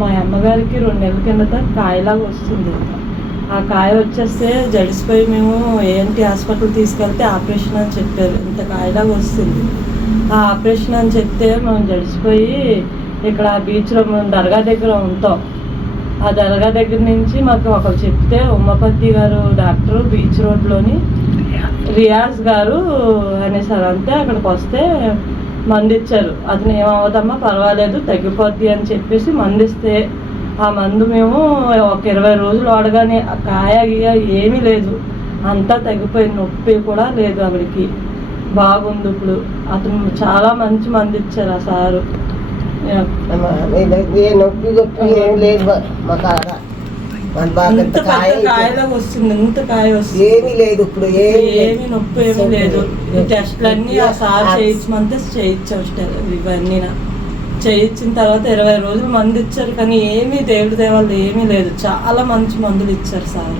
మా అమ్మగారికి 2 నెలల కిందట కాయలాగా వచ్చింది. ఆ కాయ వచ్చేస్తే జడిసిపోయి మేము ఏఎన్టీ హాస్పిటల్ తీసుకెళ్తే ఆపరేషన్ అని చెప్పారు. ఇంత కాయలాగా వస్తుంది. ఆ ఆపరేషన్ అని చెప్తే మనం జడిసిపోయి ఇక్కడ బీచ్లో మేము దర్గా దగ్గర ఉంటాం. ఆ దర్గా దగ్గర నుంచి మాకు ఒకరు చెప్తే ఉమాపతి గారు డాక్టరు బీచ్ రోడ్లోని రియాజ్ గారు అనేసారు. అంతే అక్కడికి వస్తే మందు ఇచ్చారు. అతను ఏమవుదమ్మా పర్వాలేదు తగ్గిపోద్ది అని చెప్పేసి మందు ఇస్తే ఆ మందు మేము ఒక 20 రోజులు వాడగానే ఆ కాయ గీయ ఏమీ లేదు, అంతా తగ్గిపోయింది. నొప్పి కూడా లేదు, ఆవిడకి బాగుంది. ఇప్పుడు అతను చాలా మంచి మందు ఇచ్చారు ఆ సారు. కాయలాగా వస్తుంది, ఇంత కాయ వస్తుంది, ఏమీ లేదు ఇప్పుడు, ఏమి నొప్పి ఏమీ లేదు. టెస్టులన్నీ ఆ సార్ చేయించమంటే చేయించారు. ఇవన్నీ చేయించిన తర్వాత 20 రోజులు మందు ఇచ్చారు, కానీ ఏమీ దేవుడి దేవాళ్ళు ఏమీ లేదు. చాలా మంచి మందులు ఇచ్చారు సార్.